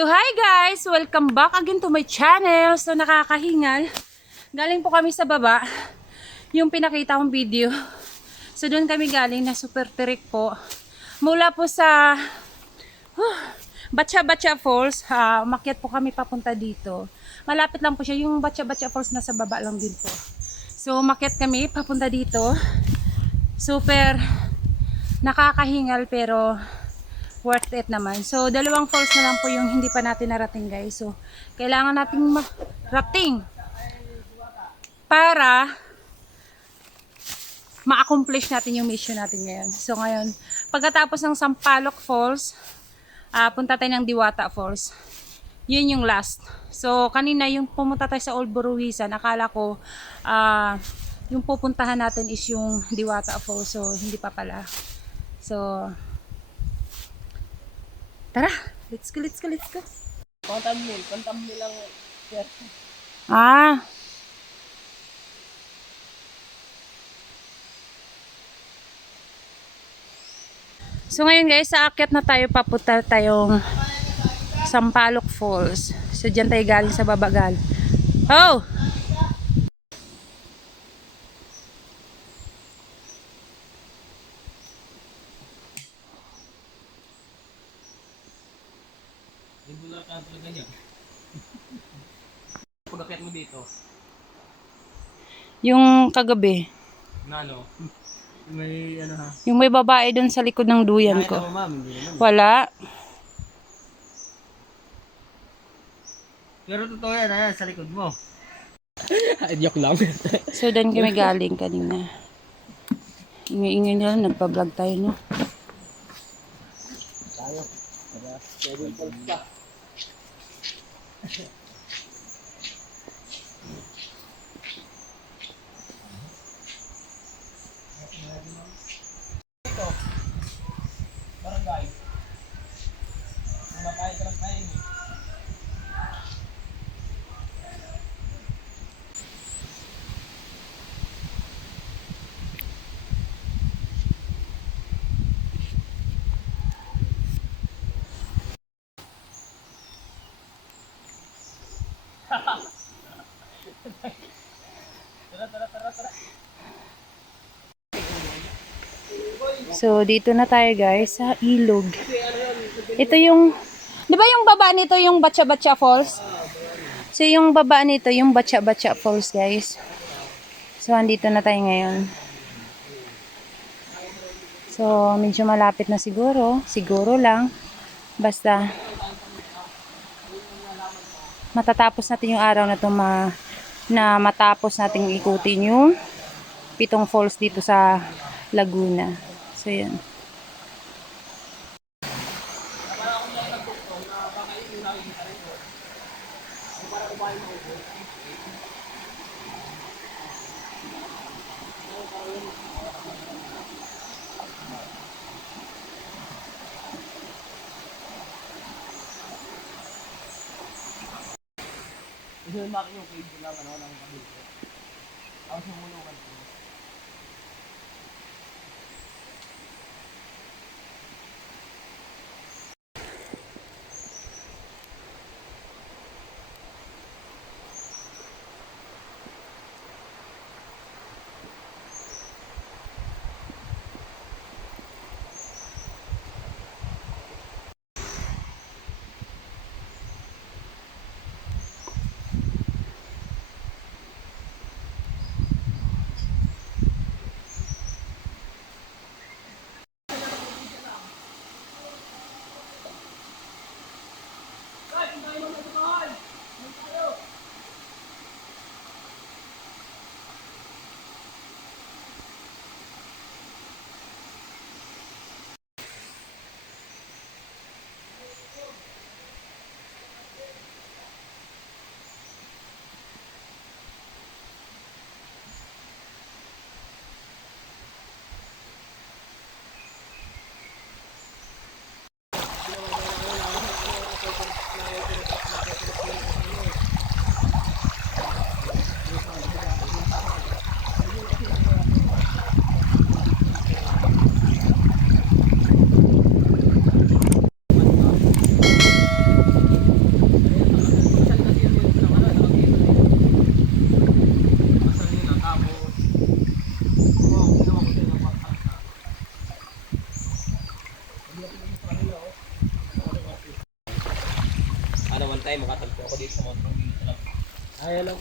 So hi guys! Welcome back again to my channel. So nakakahingal. Galing po kami sa baba. Yung pinakita kong video. So doon kami galing na super tirik po. Mula po sa Batcha Falls. Umakyat po kami papunta dito. Malapit lang po siya. Yung Batcha Falls nasa baba lang din po. So umakyat kami papunta dito. Super nakakahingal pero worth it naman. So, dalawang falls na lang po yung hindi pa natin narating guys. So, kailangan nating marating para ma-accomplish natin yung mission natin ngayon. So, ngayon, pagkatapos ng Sampaloc Falls, punta tayo ng Diwata Falls. Yun yung last. So, kanina yung pumunta tayo sa Old Buruwisan, nakala ko yung pupuntahan natin is yung Diwata Falls. So, hindi pa pala. So, tara, let's go. Pang-thumbnail lang. Ah. So ngayon guys, aakyat na tayo, papunta tayong Sampaloc Falls. So diyan tayo galing sa babagal. Oh! Regular ka talaga niya. Pag-akyat mo dito. Yung kagabi. Na ano? May ano ha? Yung may babae doon sa likod ng duyan ko. Nakita mo ma'am, hindi naman. Wala. Pero totoo yan, ayan, sa likod mo. Joke lang. So doon kami galing kanina. Ingay-ingay nila, nagpa-vlog tayo no. Tayo. Schedule falls pa. Barangay. Mapahit ka lang tayo. So dito na tayo guys sa ilog. Ito yung, di ba yung baba nito yung Batcha Falls? So yung baba nito yung Batcha Falls guys. So andito na tayo ngayon. So medyo malapit na siguro. Siguro lang. Basta matatapos natin yung araw na to na matapos nating ikutin yung 7 falls dito sa Laguna. So yun. Gusto mo yung cable lang, ano, ng kabito. Ang sumulungan ko.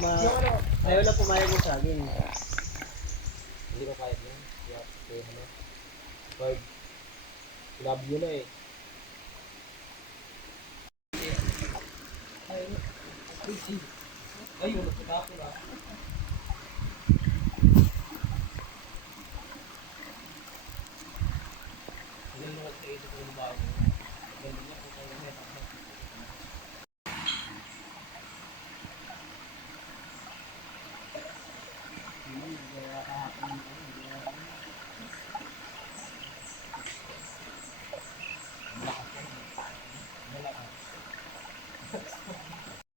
Yung ano, ayaw na pumayag mo sa akin. Hindi ko kaya mo. Kaya ano. Pag love you na eh. Ay, wala ko ako na. Hindi mo nagkaisip ng bago. Ganun niya po tayo na.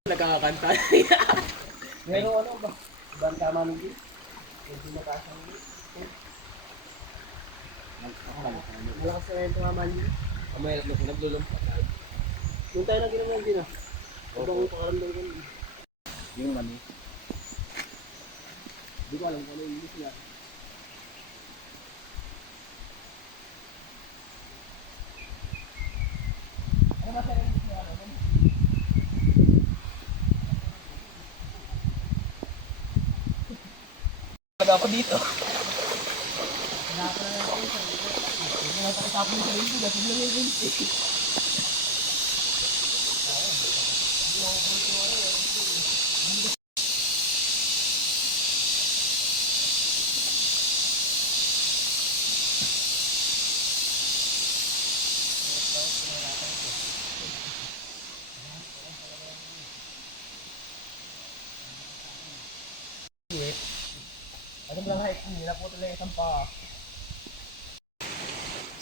Nagkakakanta. Meron ano ba? Ibang tama mo din. Hindi makasang din. Malakas na yung tumaman din. Kamaya naglulumpa tayo. Yung tayo na ginawa din ah. Ibang pakaramdam ko din. Yung ano. Hindi ko alam kung ano yung English niya. Ano ba sa English niya? Pag ako dito. Ano ba kahit hindi na po talaga isang pa.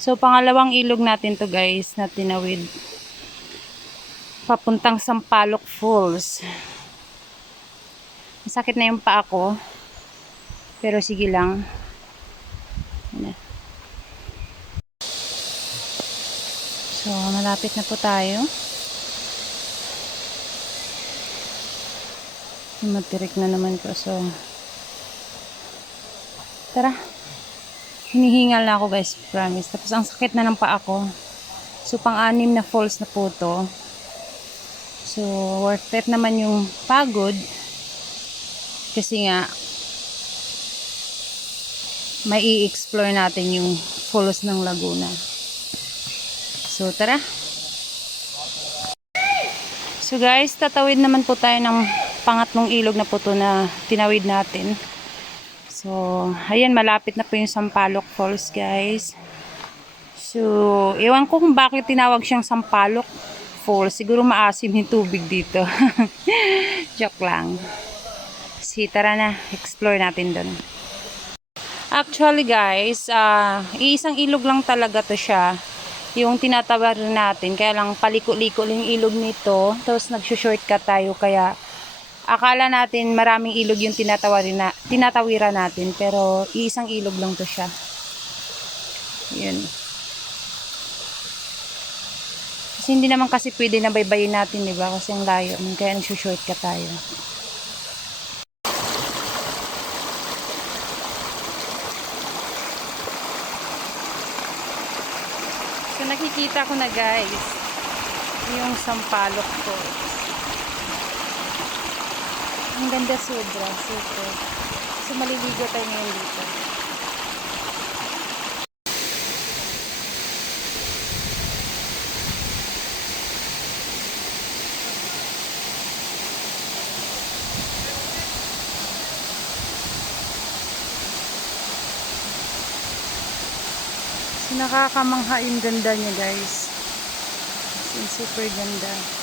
So, pangalawang ilog natin to guys, na tinawid. Papuntang Sampaloc Falls. Masakit na yung paa ko. Pero sige lang. Ayan. So, malapit na po tayo. Matirik na naman ko. So, tara. Hinihingal na ako guys, promise. Tapos ang sakit na ng paa ko. So, pang-anim na falls na po to. So, worth it naman yung pagod. Kasi nga, may i-explore natin yung falls ng Laguna. So, tara. So guys, tatawid naman po tayo ng pangatlong ilog na po to na tinawid natin. So, ayan, malapit na po yung Sampaloc Falls guys. So, ewan ko kung bakit tinawag siyang Sampaloc Falls. Siguro maasim yung tubig dito. Joke lang. Si tara na, explore natin doon. Actually guys, iisang ilog lang talaga to siya. Yung tinatawag natin, kaya lang paliko-liko yung ilog nito. Tapos nagsushortcut tayo, kaya akala natin maraming ilog yung tinatawiran natin, pero iisang ilog lang to siya. Yun. Kasi hindi naman kasi pwede na baybayin natin, di ba? Kasi ang layo, kaya nagsushortcut tayo. So nakikita ko na guys, yung Sampaloc Falls. Ang ganda sobra, super. So maliligo tayo ngayon dito. So nakakamangha yung ganda niya guys. So, super ganda.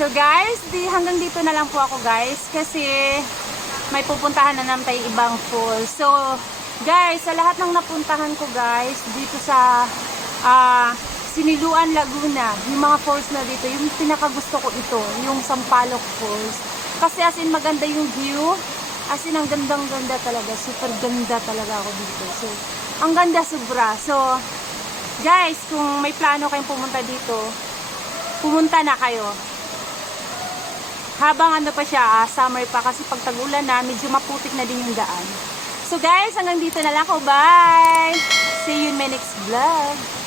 So guys, hanggang dito na lang po ako guys kasi may pupuntahan na naman tayo ibang falls. So guys, sa lahat ng napuntahan ko guys dito sa Siniluan, Laguna, yung mga falls na dito, yung pinakagusto ko ito, yung Sampaloc Falls. Kasi as in maganda yung view, as in ang gandang-ganda talaga, super ganda talaga ako dito. So ang ganda sobra. So guys, kung may plano kayong pumunta dito, pumunta na kayo. Habang ano pa siya, summer pa kasi pag tag-ulan na, medyo maputik na din yung daan. So guys, hanggang dito na lang ako. Bye! See you in my next vlog.